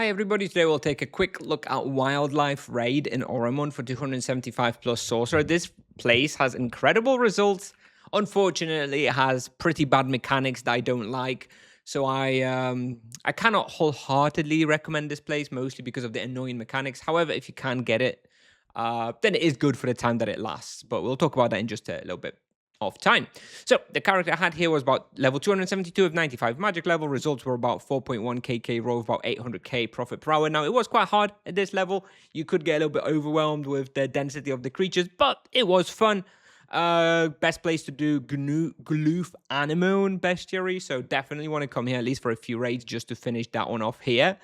Hi everybody, today we'll take a quick look at Wildlife Raid in Oramond for 275 plus Sorcerer. This place has incredible results. Unfortunately, it has pretty bad mechanics that I don't like. So I cannot wholeheartedly recommend this place, mostly because of the annoying mechanics. However, if you can get it, then it is good for the time that it lasts. But we'll talk about that in just a little bit of time. So the character I had here was about level 272 of 95 magic level. Results were about 4.1 kk roll, about 800k profit per hour. Now it was quite hard at this level. You could get a little bit overwhelmed with the density of the creatures, but it was fun. Best place to do Gloof Anemone Bestiary, so definitely want to come here at least for a few raids just to finish that one off here.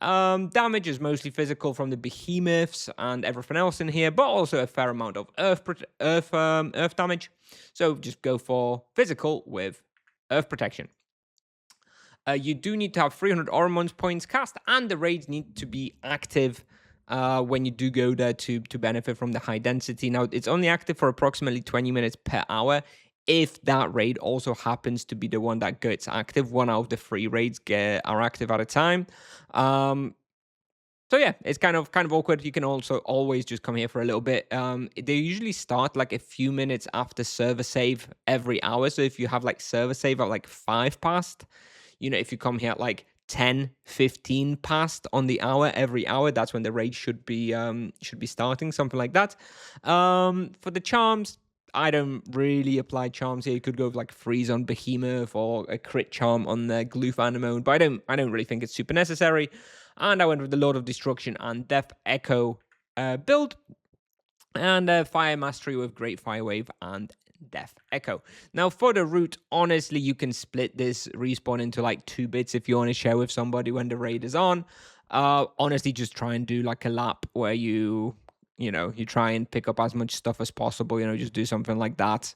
Damage is mostly physical from the behemoths and everything else in here, but also a fair amount of earth damage. So just go for physical with earth protection. You do need to have 300 Oramond points cast, and the raids need to be active when you do go there to benefit from the high density. Now, it's only active for approximately 20 minutes per hour. If that raid also happens to be the one that gets active, one out of the 3 raids are active at a time. So yeah, it's kind of awkward. You can also always just come here for a little bit. They usually start like a few minutes after server save every hour. So if you have like server save at like 5 past, if you come here at like 10, 15 past on the hour every hour, that's when the raid should be starting, something like that. For the charms, I don't really apply charms here. You could go with like freeze on Behemoth or a crit charm on the Gloof Anemone, but I don't really think it's super necessary. And I went with the Lord of Destruction and Death Echo build, and Fire Mastery with Great Fire Wave and Death Echo. Now, for the route, honestly, you can split this respawn into like 2 bits if you want to share with somebody when the raid is on. Honestly, just try and do like a lap where you try and pick up as much stuff as possible. Just do something like that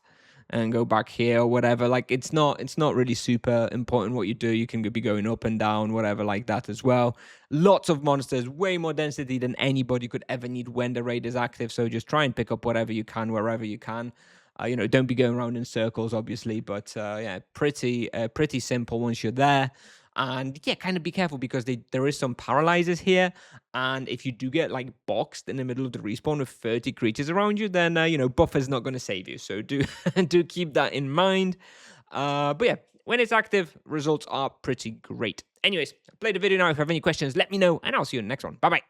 and go back here or whatever. Like it's not really super important what you do. You can be going up and down, whatever, like that as well. Lots of monsters, way more density than anybody could ever need when the raid is active. So just try and pick up whatever you can, wherever you can. Don't be going around in circles, obviously, but yeah, pretty simple once you're there. And yeah, kind of be careful because there is some paralyzers here. And if you do get like boxed in the middle of the respawn with 30 creatures around you, then, buffer's not going to save you. So do, do keep that in mind. But yeah, when it's active, results are pretty great. Anyways, play the video now. If you have any questions, let me know, and I'll see you in the next one. Bye-bye.